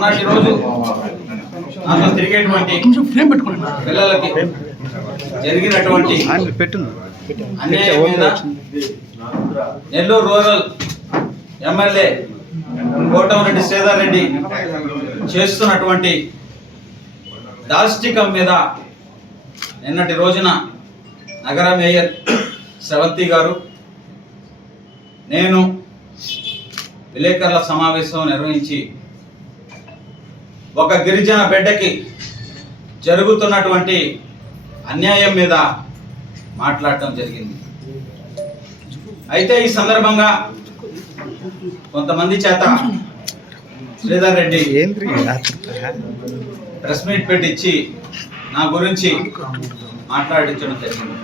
మొన్నటి రోజు నాతో తిరిగేటువంటి పిల్లలకి జరిగినటువంటి అన్యాయం మీద నెల్లూరు రూరల్ ఎమ్మెల్యే కోటమిరెడ్డి శ్రీధర్ రెడ్డి చేస్తున్నటువంటి దాష్టికం మీద నిన్నటి రోజున నగర మేయర్ శ్రవంతి గారు నేను విలేకరుల సమావేశం నిర్వహించి ఒక గిరిజన బిడ్డకి జరుగుతున్నటువంటి అన్యాయం మీద మాట్లాడటం జరిగింది. అయితే ఈ సందర్భంగా కొంతమంది చేత శ్రీధర్ రెడ్డి ప్రెస్ మీట్ పెట్టించి నా గురించి మాట్లాడించడం జరిగింది.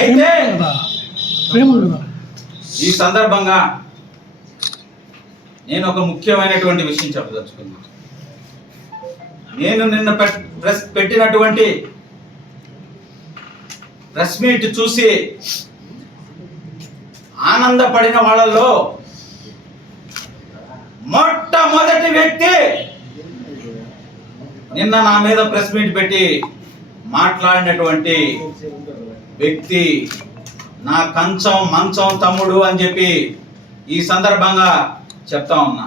అయితే ఈ సందర్భంగా నేను ఒక ముఖ్యమైనటువంటి విషయం చెప్పదలుచుకున్నాను. నేను నిన్న పెట్టినటువంటి ప్రెస్ మీట్ చూసి ఆనందపడిన వాళ్ళలో మొట్టమొదటి వ్యక్తి నిన్న నా మీద ప్రెస్ మీట్ పెట్టి మాట్లాడినటువంటి వ్యక్తి నా కంచం మంచం తమ్ముడు అని చెప్పి ఈ సందర్భంగా చెప్తా ఉన్నా.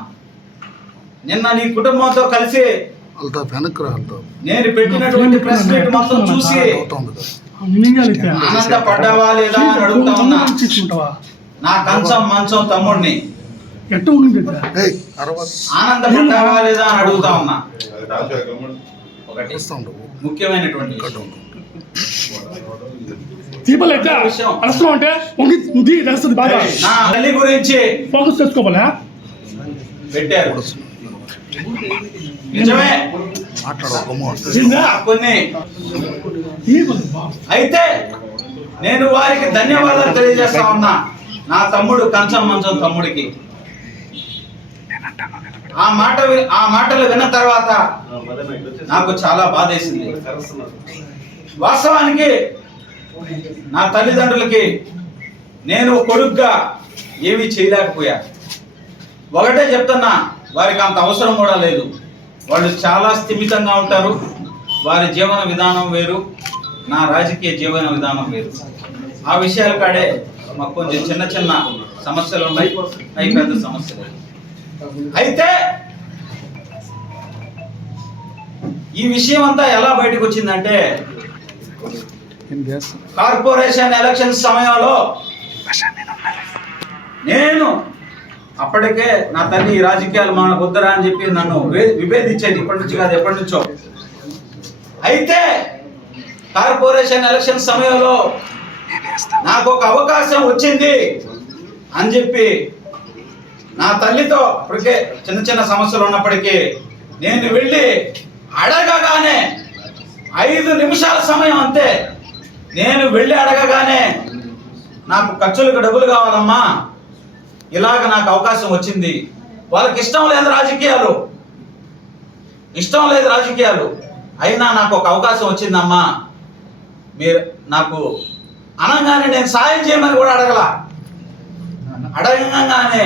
నిన్న నీ కుటుంబంతో కలిసి నేను పెట్టినటువంటి ప్రెస్ మీట్ మొత్తం చూసి ఆనందపడ్డావా లేదా అని అడుగుతా ఉన్నా. నా కంచం మంచం తమ్ముడిని ఆనందపడ్డావా లేదా అని అడుగుతా ఉన్నా. ఒకటి ముఖ్యమైనటువంటి నా తల్లి గురించి ఫోకస్ చేసుకోవాలా పెట్టారు. నిజమే కొన్ని. అయితే నేను వారికి ధన్యవాదాలు తెలియజేస్తా ఉన్నా. నా తమ్ముడు కంచం మంచం తమ్ముడికి ఆ మాటలు విన్న తర్వాత నాకు చాలా బాధేసింది. వాస్తవానికి నా తల్లిదండ్రులకి నేను కొడుగ్గా ఏమీ చేయలేకపోయా. ఒకటే చెప్తున్నా, వారికి అంత అవసరం కూడా లేదు. వాళ్ళు చాలా స్థిమితంగా ఉంటారు. వారి జీవన విధానం వేరు, నా రాజకీయ జీవన విధానం వేరు. ఆ విషయాల కాడే మాకు కొంచెం చిన్న చిన్న సమస్యలు ఉన్నాయి, అవి పెద్ద సమస్యలు. అయితే ఈ విషయం అంతా ఎలా బయటకు వచ్చిందంటే, కార్పొరేషన్ ఎలక్షన్ సమయంలో నేను అప్పటికే నా తల్లి రాజకీయాలు మన వద్దరా అని చెప్పి నన్ను విభేదించేది. ఇప్పటి నుంచి కాదు, ఎప్పటి నుంచో. అయితే కార్పొరేషన్ ఎలక్షన్ సమయంలో నాకు ఒక అవకాశం వచ్చింది అని చెప్పి నా తల్లితో అప్పటికే చిన్న చిన్న సమస్యలు ఉన్నప్పటికీ నేను వెళ్ళి అడగగానే 5 నిమిషాల సమయం అంతే. నేను వెళ్ళి అడగగానే నాకు ఖర్చులకు డబ్బులు కావాలమ్మా, ఇలాగ నాకు అవకాశం వచ్చింది. వాళ్ళకి ఇష్టం లేదు రాజకీయాలు, అయినా నాకు ఒక అవకాశం వచ్చిందమ్మా, మీరు నాకు అనగానే నేను సాయం చేయమని కూడా అడగగానే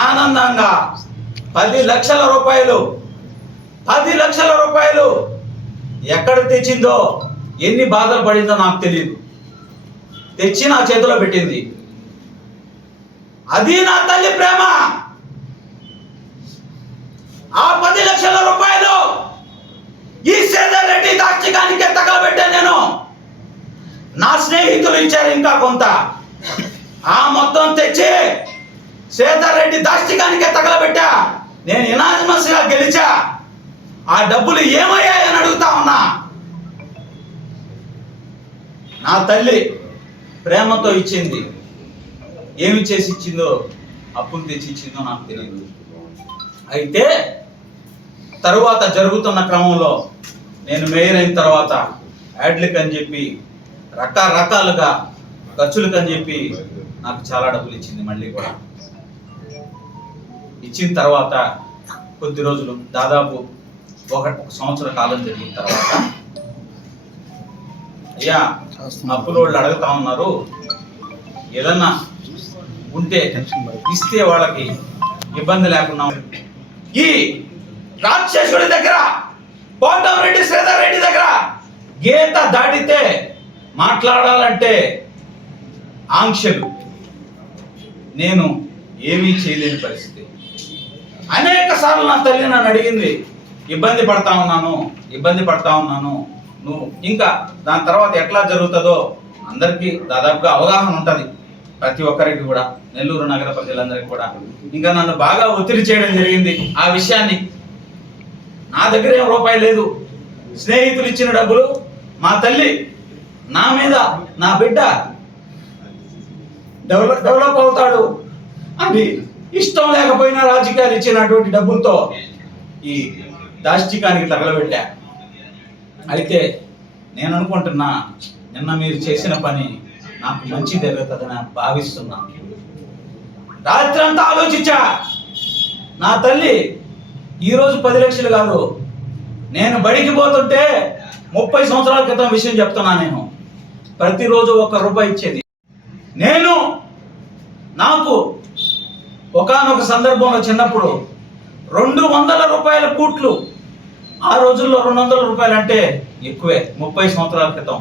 ఆనందంగా 10 లక్షల రూపాయలు ఎక్కడ తెచ్చిందో, ఎన్ని బాధలు పడిందో నాకు తెలియదు. తెచ్చి నా చేతిలో పెట్టింది. అది నా తల్లి ప్రేమ. ఆ 10 లక్షల రూపాయలు ఈ శ్రీధర్ రెడ్డి దాష్టికానికే తగలబెట్టాను నేను. నా స్నేహితులు ఇచ్చారు ఇంకా కొంత. ఆ మొత్తం తెచ్చి శ్రీధర్ రెడ్డి దాష్టికానికే తగలబెట్టా. నేను యునానిమస్ గా గెలిచా. ఆ డబ్బులు ఏమయ్యాయని అడుగుతా ఉన్నా. నా తల్లి ప్రేమతో ఇచ్చింది. ఏమి చేసి ఇచ్చిందో, అప్పులు తెచ్చి ఇచ్చిందో నాకు తెలియదు. అయితే తరువాత జరుగుతున్న క్రమంలో నేను మేయర్ అయిన తర్వాత యాడ్లకు అని చెప్పి రకరకాలుగా ఖర్చులకు అని చెప్పి నాకు చాలా డబ్బులు ఇచ్చింది. మళ్ళీ కూడా ఇచ్చిన తర్వాత కొద్ది రోజులు, దాదాపు 1 సంవత్సర కాలం జరిగిన తర్వాత, అయ్యా అప్పులు వాళ్ళు అడుగుతా ఉన్నారు, ఏదన్నా ఉంటే ఇస్తే వాళ్ళకి ఇబ్బంది లేకుండా ఈ రాక్షసుడి దగ్గర కోటమిరెడ్డి శ్రీధర్ రెడ్డి దగ్గర గీత దాటితే మాట్లాడాలంటే ఆంక్షలు, నేను ఏమీ చేయలేని పరిస్థితి. అనేక సార్లు నా తల్లి నన్ను అడిగింది, ఇబ్బంది పడతా ఉన్నాను, నువ్వు ఇంకా దాని తర్వాత ఎట్లా జరుగుతుందో అందరికీ దాదాపుగా అవగాహన ఉంటుంది, ప్రతి ఒక్కరికి కూడా, నెల్లూరు నగర ప్రజలందరికీ కూడా. ఇంకా నన్ను బాగా ఒత్తిడి చేయడం జరిగింది ఆ విషయాన్ని. నా దగ్గర ఏం రూపాయి లేదు, స్నేహితులు ఇచ్చిన డబ్బులు, మా తల్లి నా మీద, నా బిడ్డ డెవలప్ అవుతాడు అని ఇష్టం లేకపోయినా రాజకీయాలు ఇచ్చినటువంటి డబ్బులతో ఈ దాష్టికానికి తగలబెట్టా. అయితే నేను అనుకుంటున్నా, నిన్న మీరు చేసిన పని నాకు మంచి జరుగుతుందని భావిస్తున్నా. రాత్రి అంతా ఆలోచించా. నా తల్లి ఈరోజు 10 లక్షలు కాదు, నేను బడికి పోతుంటే 30 సంవత్సరాల క్రితం విషయం చెప్తున్నా. నేను ప్రతిరోజు 1 రూపాయి ఇచ్చేది. నాకు ఒకానొక సందర్భంలో చిన్నప్పుడు 200 రూపాయల పూట్లు, ఆ రోజుల్లో 200 రూపాయలు అంటే ఎక్కువే, 30 సంవత్సరాల క్రితం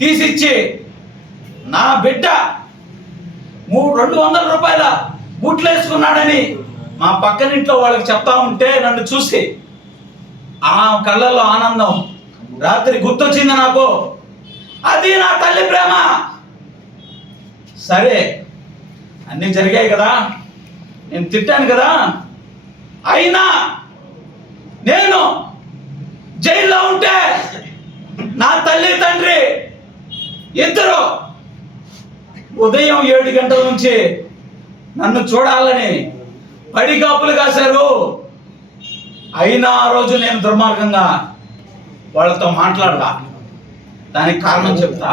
తీసిచ్చి నా బిడ్డ 200 రూపాయల బూట్లు వేసుకున్నాడని మా పక్కనింట్లో వాళ్ళకి చెప్తా ఉంటే నన్ను చూసి ఆ కళ్ళల్లో ఆనందం రాత్రి గుర్తొచ్చింది నాకు. అది నా తల్లి ప్రేమ. సరే, అన్నీ జరిగాయి కదా, నేను తిట్టాను కదా, అయినా నేను జైల్లో ఉంటే నా తల్లి తండ్రి ఇద్దరు ఉదయం 7 గంటల నుంచి నన్ను చూడాలని పడిగాపులు కాశారు. అయినా ఆ రోజు నేను దుర్మార్గంగా వాళ్ళతో మాట్లాడలా. దానికి కారణం చెప్తా.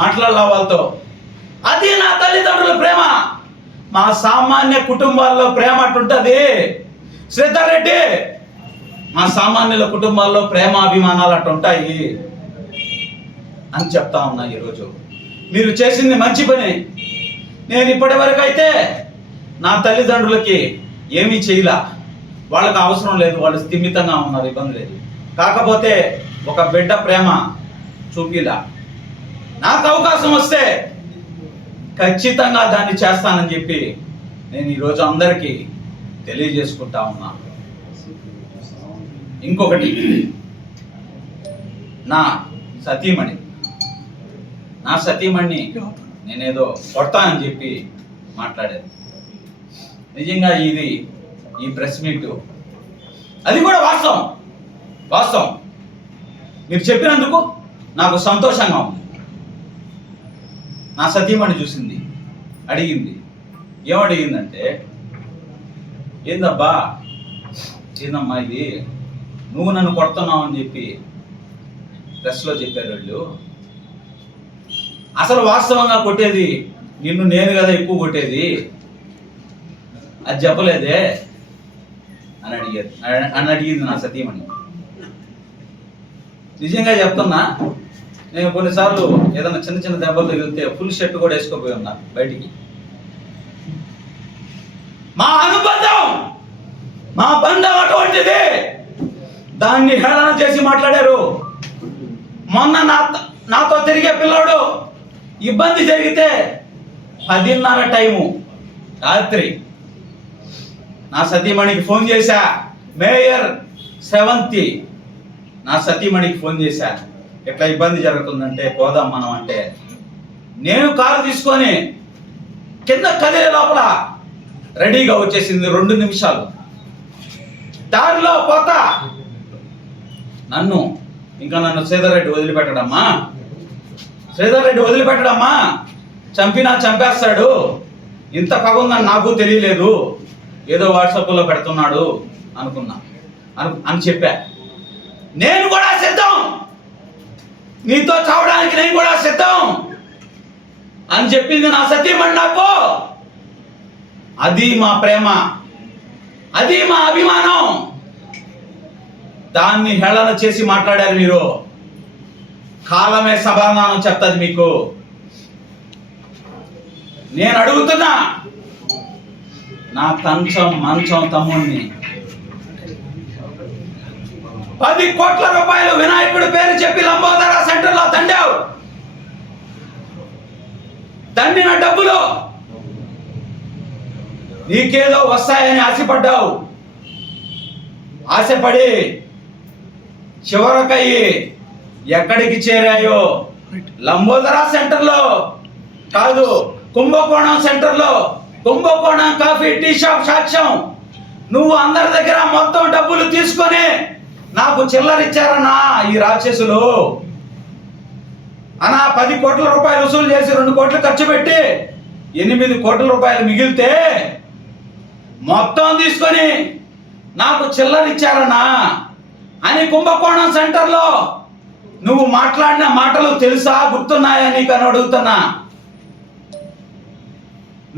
మాట్లాడలా వాళ్ళతో. అది నా తల్లిదండ్రుల ప్రేమ. మా సామాన్య కుటుంబాల్లో ప్రేమ అటుంటది శ్రీధర్ రెడ్డి. మా సామాన్యుల కుటుంబాల్లో ప్రేమ అభిమానాలు అటుంటాయి అని చెప్తా ఉన్నా. ఈరోజు మీరు చేసింది మంచి పని. నేను ఇప్పటి వరకు అయితే నా తల్లిదండ్రులకి ఏమీ చేయలా. వాళ్ళకి అవసరం లేదు, వాళ్ళు స్థిమితంగా ఉన్నారు, ఇబ్బంది లేదు. కాకపోతే ఒక బిడ్డ ప్రేమ చూపిలా. నాకు అవకాశం వస్తే ఖచ్చితంగా దాన్ని చేస్తానని చెప్పి నేను ఈరోజు అందరికీ తెలియజేసుకుంటా ఉన్నా. ఇంకొకటి, నా సతీమణి నేనేదో కొడతానని చెప్పి మాట్లాడాను. నిజంగా ఈ ప్రెస్ మీట్ అది కూడా వాస్తవం. మీరు చెప్పినందుకు నాకు సంతోషంగా ఉంది. నా సతీమణి చూసింది, అడిగింది. ఏమడిగిందంటే, ఏందమ్మా ఇది, నువ్వు నన్ను కొడుతున్నావు అని చెప్పి ప్రెస్లో చెప్పారు వాళ్ళు. అసలు వాస్తవంగా కొట్టేది నిన్ను నేను కదా ఎక్కువ కొట్టేది, అది చెప్పలేదే అని అడిగింది నా సతీమణి. నిజంగా చెప్తున్నా, నేను కొన్నిసార్లు ఏదైనా చిన్న దెబ్బలు తగిలితే ఫుల్ షర్ట్ కూడా వేసుకోపోయి ఉన్నా బయటికి. మా అనుబంధం, మా బంధం అటువంటిది. దాన్ని హేళన చేసి మాట్లాడారు. మొన్న నాతో తిరిగే పిల్లోడు ఇబ్బంది జరిగితే 10:30 టైము రాత్రి నా సతీమణికి ఫోన్ చేశా. మేయర్ శ్రవంతి నా సతీమణికి ఫోన్ చేశా, ఎట్లా ఇబ్బంది జరుగుతుందంటే పోదాం మనం అంటే. నేను కారు తీసుకొని కింద కదిలే లోపల రెడీగా వచ్చేసింది. 2 నిమిషాలు దారిలో పోతా నన్ను శ్రీధర్ రెడ్డి వదిలిపెట్టడమ్మా, చంపినా చంపేస్తాడు, ఇంత పగుందని నాకు తెలియలేదు, ఏదో వాట్సాప్లో పెడుతున్నాడు అనుకున్నా అని చెప్పా. నేను కూడా సిద్ధం, నీతో చావడానికి నేను కూడా సిద్ధం అని చెప్పింది నా సతీమణి నాకు. అది మా ప్రేమ, అది మా అభిమానం. దాన్ని హేళన చేసి మాట్లాడారు మీరు. కాలమే సమాధానం చెప్తుంది మీకు. నేను అడుగుతున్నా, నా కంచం మంచం తమ్ముడిని 10 కోట్ల రూపాయలు వినాయకుడి పేరు చెప్పి లంబోదర సెంటర్లో తండావు. తండిన డబ్బులు నీకేదో వస్తాయని ఆశపడ్డావు. ఆశపడి చివరకయ్యి ఎక్కడికి చేరాయో? లంబోదర సెంటర్లో కాదు, కుంభకోణం సెంటర్లో, కుంభకోణం కాఫీ టీ షాప్ సాక్ష్యం. నువ్వు అందరి దగ్గర మొత్తం డబ్బులు తీసుకొని నాకు చిల్లరిచ్చారన్నా ఈ రాక్షసులు. అనా 10 కోట్ల రూపాయలు వసూలు చేసి 2 కోట్లు ఖర్చు పెట్టి 8 కోట్ల రూపాయలు మిగిలితే మొత్తం తీసుకొని నాకు చిల్లరిచ్చారన్నా అని కుంభకోణం సెంటర్లో నువ్వు మాట్లాడిన మాటలు తెలుసా, గుర్తున్నాయా నీకు అని అడుగుతున్నా.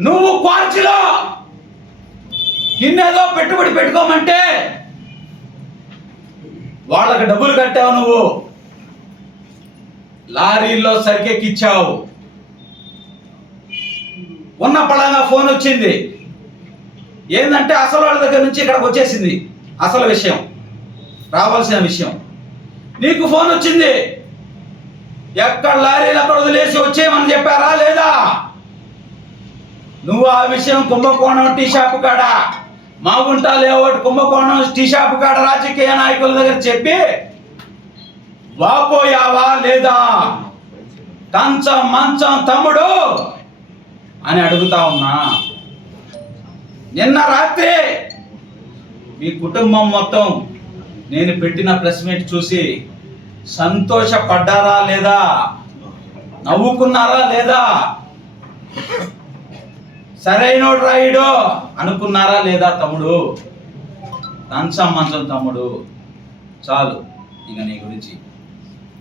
నువ్వు క్వార్చిలో నిన్నేదో పెట్టుబడి పెట్టుకోమంటే వాళ్ళకి డబ్బులు కట్టావు. నువ్వు లారీల్లో సరికెక్కిచ్చావు. ఉన్న పళంగా ఫోన్ వచ్చింది. ఏంటంటే అసలు వాళ్ళ దగ్గర నుంచి ఇక్కడికి వచ్చేసింది అసలు విషయం, రావాల్సిన విషయం. నీకు ఫోన్ వచ్చింది. ఎక్కడ లారీలు అక్కడ వదిలేసి వచ్చేయమని చెప్పారా లేదా? నువ్వు ఆ విషయం కుంభకోణం టీ షాప్ కాడ, మాగుంటా లేఅవుట్ కుంభకోణం టీ షాప్ కాడ రాజకీయ నాయకుల దగ్గర చెప్పి వాపోయావా లేదా? కంచం మంచం తమ్ముడు అని అడుగుతా ఉన్నా. నిన్న రాత్రి మీ కుటుంబం మొత్తం నేను పెట్టిన ప్రెస్ మీట్ చూసి సంతోషపడ్డారా లేదా? నవ్వుకున్నారా లేదా? సరైనోడు రాయుడు అనుకున్నారా లేదా? తమ్ముడు, కంచం మంచం తమ్ముడు, చాలు ఇక నీ గురించి.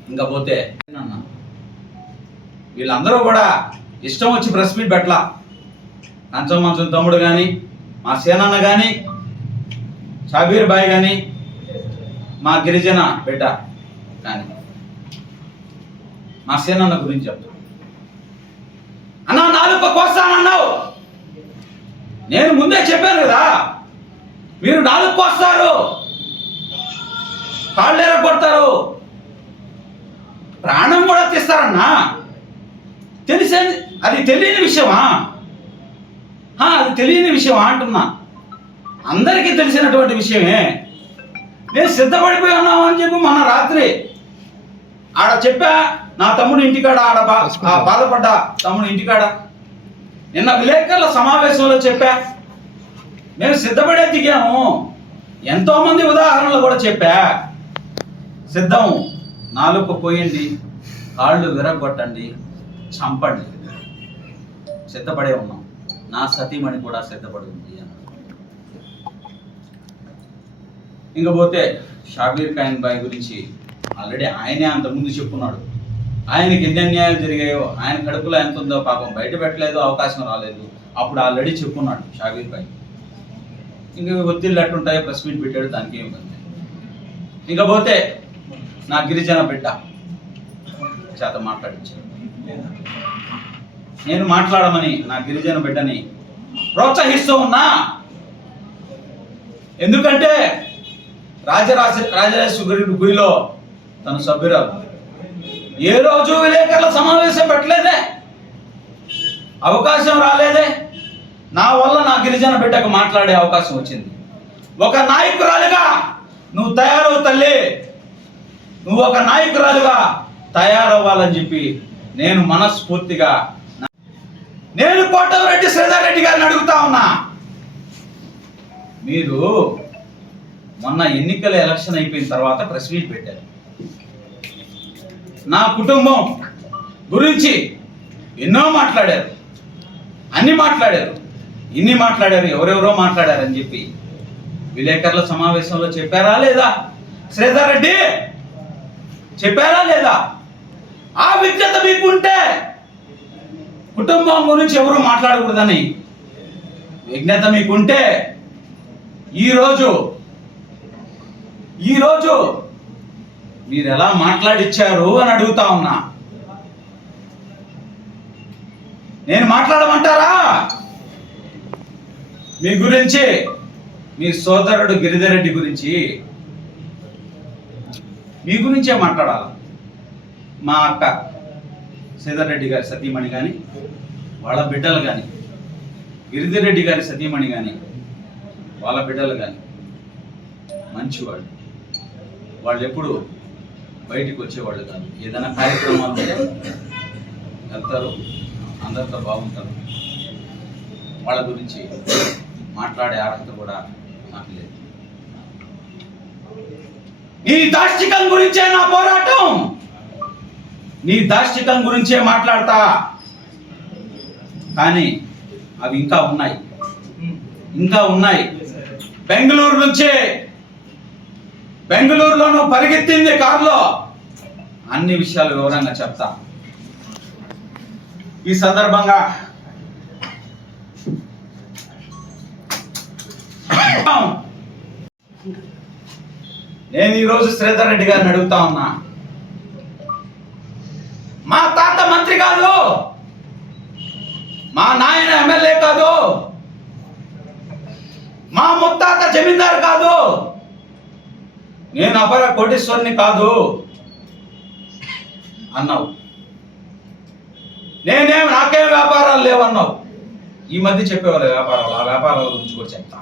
ఇంకా పోతే వీళ్ళందరూ కూడా ఇష్టం వచ్చి ప్రెస్ మీట్ పెట్టలా. కంచం మంచం తమ్ముడు కానీ, మా సేనన్న కానీ, షాబీర్ బాయ్ కానీ, మా గిరిజన బిడ్డ కానీ, మా సేనన్న గురించి చెప్తా. అన్నా 4 కోస్తానన్నావు. నేను ముందే చెప్పాను కదా, మీరు 4 కోస్తారు, కాళ్ళేర కొడతారు, ప్రాణం కూడా తీస్తారన్నా. తెలిసే అది తెలియని విషయమా? అది తెలియని విషయమా అంటున్నా. అందరికీ తెలిసినటువంటి విషయమే. నేను సిద్ధపడిపోయి ఉన్నావు అని చెప్పి మొన్న రాత్రి ఆడ చెప్పా. నా తమ్ముడు ఇంటికాడ ఆడ బాధపడ్డా తమ్ముడు ఇంటికాడ. నిన్న విలేకరుల సమావేశంలో చెప్పా. మేము సిద్ధపడే దిగాము. ఎంతోమంది ఉదాహరణలు కూడా చెప్పా. సిద్ధం, 4 పోయండి, కాళ్ళు విరగొట్టండి, చంపండి, సిద్ధపడే ఉన్నాం. నా సతీమణి కూడా సిద్ధపడి ఉంది అన్నాడు. ఇంకపోతే షాబీర్ ఖాన్ బాయ్ గురించి ఆల్రెడీ ఆయనే అంతకుముందు చెప్పున్నాడు. ఆయనకి ఎన్ని అన్యాయాలు జరిగాయో, ఆయన కడుపులో ఎంత ఉందో పాపం బయట పెట్టలేదు, అవకాశం రాలేదు. అప్పుడు ఆల్రెడీ చెప్పున్నాడు షాబీర్ భాయ్. ఇంకా ఒత్తిళ్ళు అట్టుంటాయి, ప్రెస్ మీట్ పెట్టాడు, దానికి ఏమి ఇబ్బంది. ఇంకపోతే నా గిరిజన బిడ్డ చేత మాట్లాడించాడు. నేను మాట్లాడమని నా గిరిజన బిడ్డని ప్రోత్సహిస్తూ ఉన్నా. ఎందుకంటే రాజరాజేశ్వరి గుడిలో తన సభ్యురాలు ఏ రోజు విలేకరుల సమావేశం పెట్టలేదే, అవకాశం రాలేదే. నా వల్ల నా గిరిజన బిడ్డకు మాట్లాడే అవకాశం వచ్చింది. ఒక నాయకురాలుగా నువ్వు తయారవు తల్లి, నువ్వు ఒక నాయకురాలుగా తయారవ్వాలని చెప్పి నేను మనస్ఫూర్తిగా నేను కోటమిరెడ్డి శ్రీధర్ రెడ్డి గారిని అడుగుతా ఉన్నా. మీరు మొన్న ఎన్నికల ఎలక్షన్ అయిపోయిన తర్వాత ప్రెస్ మీట్ పెట్టారు. నా కుటుంబం గురించి ఎన్నో మాట్లాడారు, అన్ని మాట్లాడారు, ఇన్ని మాట్లాడారు, ఎవరెవరో మాట్లాడారని చెప్పి విలేకరుల సమావేశంలో చెప్పారా లేదా? శ్రీధర్ రెడ్డి చెప్పారా లేదా? ఆ విజ్ఞత మీకుంటే కుటుంబం గురించి ఎవరు మాట్లాడకూడదని విజ్ఞత మీకుంటే ఈరోజు మీరు ఎలా మాట్లాడిచ్చారు అని అడుగుతా ఉన్నా. నేను మాట్లాడమంటారా? మీ గురించి, మీ సోదరుడు గిరిధర్ రెడ్డి గురించి, మీ గురించే మాట్లాడాలి. మా అక్క శ్రీధర్ రెడ్డి గారి సతీమణి కానీ, వాళ్ళ బిడ్డలు కానీ, గిరిధర్ రెడ్డి గారి సతీమణి కానీ, వాళ్ళ బిడ్డలు కానీ మంచివాళ్ళు. వాళ్ళు ఎప్పుడు బయటికి వచ్చేవాళ్ళు కాదు. ఏదైనా కార్యక్రమాలు ఉంటే వెళ్తారు, అందరితో బాగుంటారు. వాళ్ళ గురించి మాట్లాడే అర్హత కూడా నాకు లేదు. నీ దాష్టికం గురించే నా పోరాటం, నీ దాష్టికం గురించే మాట్లాడతా. కానీ అవి ఇంకా ఉన్నాయి. బెంగళూరు నుంచే, బెంగళూరులో నువ్వు పరిగెత్తింది కారులో, అన్ని విషయాలు వివరంగా చెప్తా. ఈ సందర్భంగా నేను ఈరోజు శ్రీధర్ రెడ్డి గారిని అడుగుతా ఉన్నా. మా తాత మంత్రి కాదు, మా నాయన ఎమ్మెల్యే కాదు, మా ముత్తాత జమీందారు కాదు, నేను అపర కోటీశ్వరుని కాదు అన్నావు. నాకేం వ్యాపారాలు లేవన్నావు. ఈ మధ్య చెప్పేవాళ్ళు వ్యాపారాలు, ఆ వ్యాపారాల గురించి కూడా చెప్తా.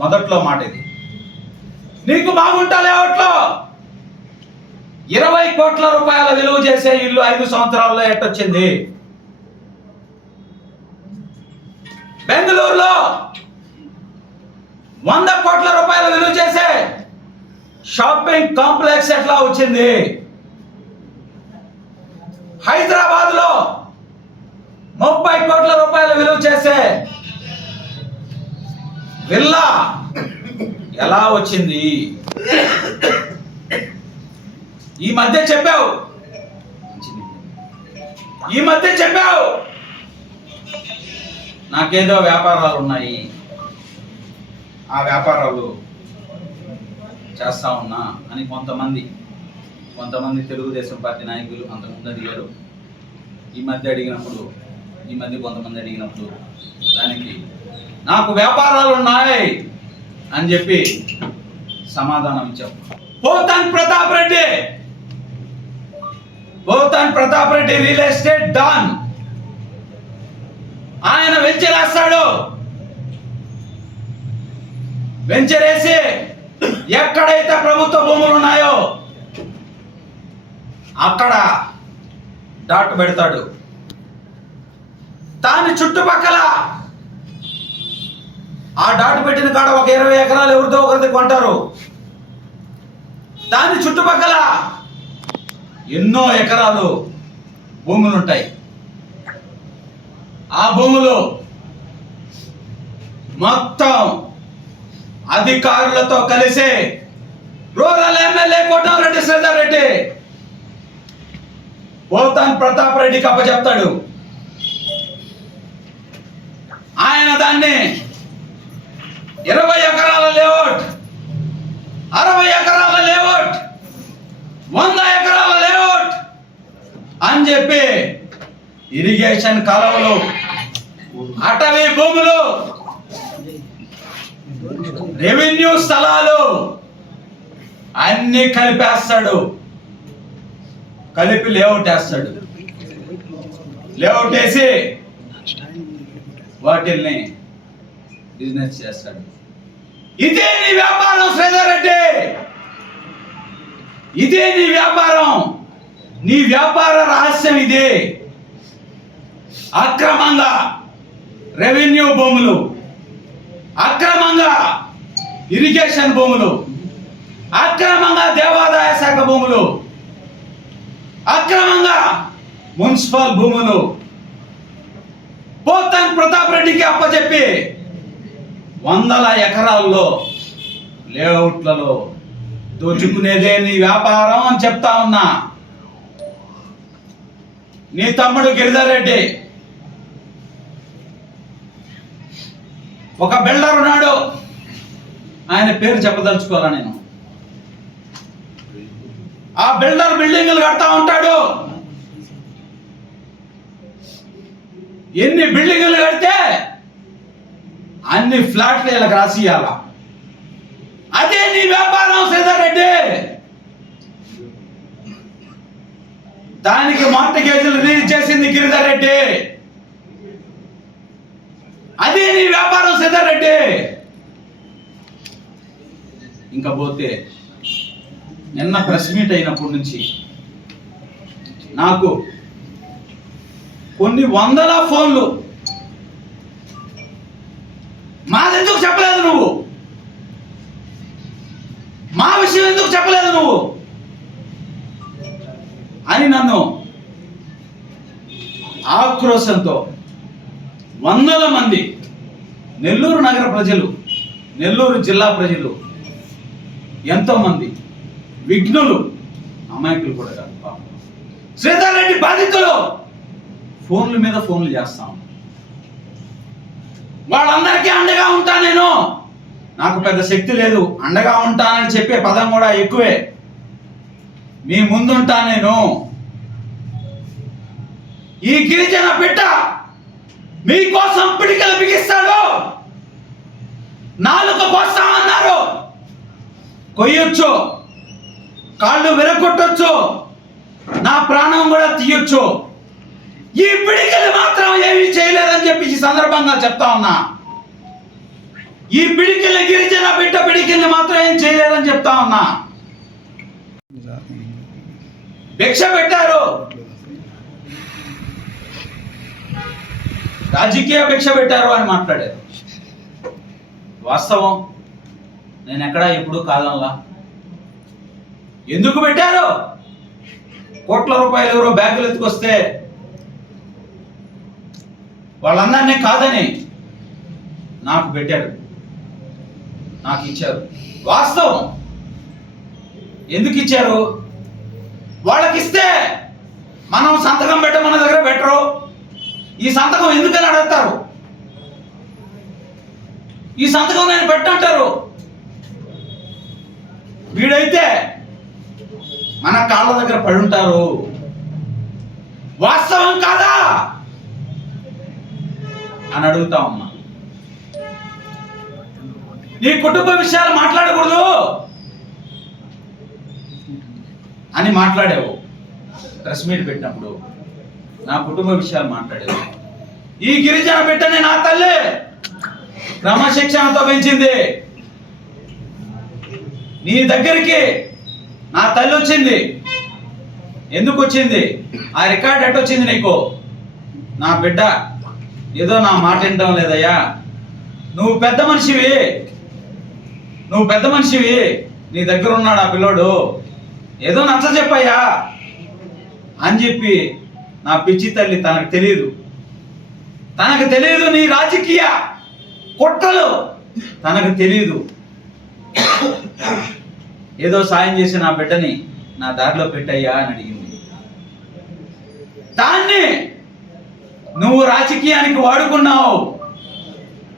మొదట్లో మాట ఇది. నీకు బాగుంటా లేవట్లో 20 కోట్ల రూపాయల విలువ చేసే ఇల్లు 5 సంవత్సరాల్లో ఎట్టొచ్చింది? బెంగళూరులో 100 కోట్ల రూపాయల విలువ చేసే షాపింగ్ కాంప్లెక్స్ ఎట్లా వచ్చింది? హైదరాబాద్ లో 30 కోట్ల రూపాయల విలువ చేసే విల్లా ఎలా వచ్చింది? ఈ మధ్య చెప్పావు నాకేదో వ్యాపారాలు ఉన్నాయి, ఆ వ్యాపారాలు చేస్తా ఉన్నా అని కొంతమంది తెలుగుదేశం పార్టీ నాయకులు అంతకుముందు అడిగారు. ఈ మధ్య కొంతమంది అడిగినప్పుడు దానికి నాకు వ్యాపారాలు ఉన్నాయి అని చెప్పి సమాధానం ఇచ్చావు. Pothan Pratap Reddy real estate don. ఆయన వెంచరేసి ఎక్కడైతే ప్రభుత్వ భూములు ఉన్నాయో అక్కడ డాట్ పెడతాడు. దాని చుట్టుపక్కల ఆ డాట్ పెట్టిన కాడ ఒక 20 ఎకరాలు ఎవరితో ఒకరిది కొంటారు. దాని చుట్టుపక్కల ఎన్నో ఎకరాలు భూములు ఉంటాయి. ఆ భూములు మొత్తం అధికారులతో కలిసి రూరల్ ఎమ్మెల్యే కోటమిరెడ్డి శ్రీధర్ రెడ్డి పోతన్ ప్రతాప్ రెడ్డికి అప్పచెప్తాడు. ఆయన దాన్ని 20 ఎకరాల లేఅవుట్, 60 ఎకరాల లేఅవుట్, 100 ఎకరాల లేఅవుట్ అని చెప్పి ఇరిగేషన్ కాలువలు, అటవీ భూములు, రెవెన్యూ స్థలాలు అన్ని కలిపి లేఅవుట్ వేస్తాడు. లేఅవుట్ వేసి వాటిల్ని బిజినెస్ చేస్తాడు. ఇదే నీ వ్యాపారం శ్రీధర్ రెడ్డి, ఇదే నీ వ్యాపారం. నీ వ్యాపార రహస్యం ఇదే. అక్రమంగా రెవెన్యూ భూములు, అక్రమంగా ఇరిగేషన్ భూములు, అక్రమంగా దేవాదాయ శాఖ భూములు, అక్రమంగా మున్సిపల్ భూములు పోతన్ ప్రతాప్ రెడ్డికి అప్పచెప్పి 100 ఎకరాల్లో లేఅవుట్లలో దోచుకునేదే నీ వ్యాపారం అని చెప్తా ఉన్నా. నీ తమ్ముడు గిరిధర్ రెడ్డి ఒక బిల్డర్ ఉన్నాడు, ఆయన పేరు చెప్పదలుచుకోవాలా నేను. ఆ బిల్డర్ బిల్డింగులు కడతా ఉంటాడు. ఎన్ని బిల్డింగులు కడితే అన్ని ఫ్లాట్లు ఇలా రాసియాల. అదే నీ వ్యాపారం శ్రీధర్ రెడ్డి. దానికి మార్టిగేజీలు రిలీజ్ చేసింది గిరిధర్ రెడ్డి. అదే నీ వ్యాపారం శ్రీధర్ రెడ్డి. ఇంకా పోతే నిన్న ప్రెస్ మీట్ అయినప్పటి నుంచి నాకు కొన్ని వందల ఫోన్లు, మాదెందుకు చెప్పలేదు నువ్వు, మా విషయం ఎందుకు చెప్పలేదు నువ్వు అని నన్ను ఆక్రోశంతో వందల మంది నెల్లూరు నగర ప్రజలు, నెల్లూరు జిల్లా ప్రజలు, ఎంతోమంది విఘ్నులు, అమాయకులు కూడా కాదు పాపం, శ్రీధర్ రెడ్డి బాధితులు ఫోన్ల మీద ఫోన్లు చేస్తాం. వాళ్ళందరికీ అండగా ఉంటా నేను. నాకు పెద్ద శక్తి లేదు, అండగా ఉంటానని చెప్పే పదం కూడా ఎక్కువే. మీ ముందుంటా నేను. ఈ గిరిజన బిడ్డ మీకోసం పిడికలు బిగిస్తాడు. నాలుక కోస్తామన్నారు, కొయ్యొచ్చు, కాళ్ళు విరగొట్టొచ్చు, నా ప్రాణం కూడా తీయొచ్చు. ఈ పిడికలు మాత్రం ఏమీ చేయలేదని చెప్పి ఈ సందర్భంగా చెప్తా ఉన్నా. ఈ పిడికిల్ని, గిరిజన బిడ్డ పిడికిల్ని మాత్రం ఏం చేయలేదని చెప్తా ఉన్నా. భిక్ష పెట్టారు, రాజకీయ భిక్ష పెట్టారు అని మాట్లాడారు. వాస్తవం, నేను ఎక్కడా ఎప్పుడు కాదనలా. ఎందుకు పెట్టారు? కోట్ల రూపాయలు ఎవరో బ్యాగులు ఎత్తుకొస్తే వాళ్ళందరినీ కాదని నాకు పెట్టారు, నాకు ఇచ్చారు. వాస్తవం. ఎందుకు ఇచ్చారు? వాళ్ళకి ఇస్తే మనం సంతకం పెట్టమన్న దగ్గర పెట్టరు. ఈ సంతకం ఎందుకని అడుగుతారు. ఈ సంతకం నేను పెట్టంటారు. వీడైతే మన కాళ్ళ దగ్గర పడి ఉంటారు. వాస్తవం కాదా అని అడుగుతా ఉన్నా. నీ కుటుంబ విషయాలు మాట్లాడకూడదు అని మాట్లాడావు. ప్రెస్ మీట్ పెట్టినప్పుడు నా కుటుంబ విషయాలు మాట్లాడావు. ఈ గిరిజన బిడ్డని నా తల్లి క్రమశిక్షణతో పెంచింది. నీ దగ్గరికి నా తల్లి వచ్చింది. ఎందుకు వచ్చింది? ఆ రికార్డ్ ఎట్టొచ్చింది నీకు? నా బిడ్డ ఏదో నా మాట వినడం లేదయ్యా, నువ్వు పెద్ద మనిషివి, నువ్వు పెద్ద మనిషివి, నీ దగ్గర ఉన్నాడు ఆ పిల్లోడు, ఏదో నచ్చ చెప్పయ్యా అని చెప్పి నా పిచ్చి తల్లి తనకు తెలియదు, తనకు తెలియదు నీ రాజకీయ కుట్రలు తనకు తెలియదు. ఏదో సాయం చేసి నా బిడ్డని నా దారిలో పెట్టయ్యా అని అడిగింది. దాన్ని నువ్వు రాజకీయానికి వాడుకున్నావు.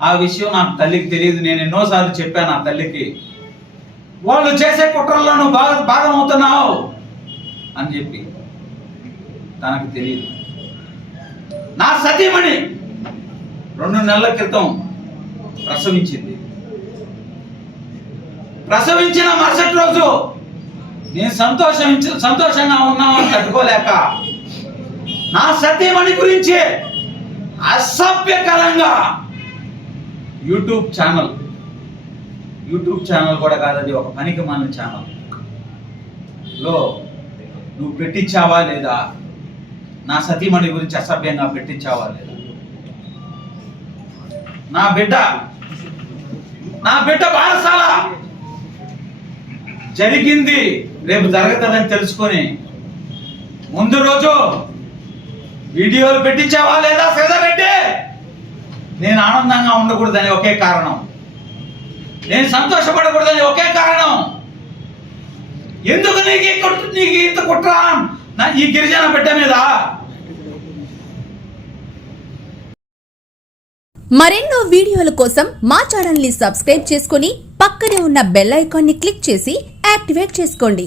ఆ విషయం నాకు తల్లికి తెలియదు. నేను ఎన్నోసార్లు చెప్పాను ఆ తల్లికి, వాళ్ళు చేసే కుట్రల్లో నువ్వు భాగం అవుతున్నావు అని చెప్పి. తనకు తెలియదు. నా సతీమణి 2 నెలల క్రితం ప్రసవించింది. ప్రసవించిన మరుసటి రోజు నేను సంతోషంగా ఉన్నామని తట్టుకోలేక నా సతీమణి గురించి అసభ్యకరంగా యూట్యూబ్ ఛానల్ కూడా కాదది, ఒక పనికి మాలిన ఛానల్ లో నువ్వు పెట్టించావా లేదా, నా సతీమణి గురించి అసభ్యంగా పెట్టించావా లేదా? నా బిడ్డ బారసాల జరిగింది, రేపు జరుగుతుందని తెలుసుకొని ముందు రోజు వీడియోలు పెట్టించావా లేదా శ్రీధర్ రెడ్డి? నేను ఆనందంగా ఉండకూడదని ఒకే కారణం, నేను సంతోషపడకూడదని ఒకే కారణం. ఎందుకు నీకు ఇంత కుట్ర ఈ గిరిజన బిడ్డ మీద? మరెన్నో వీడియోల కోసం మా ఛానల్ ని సబ్స్క్రైబ్ చేసుకుని పక్కనే ఉన్న బెల్ ఐకాన్ ని క్లిక్ చేసి యాక్టివేట్ చేసుకోండి.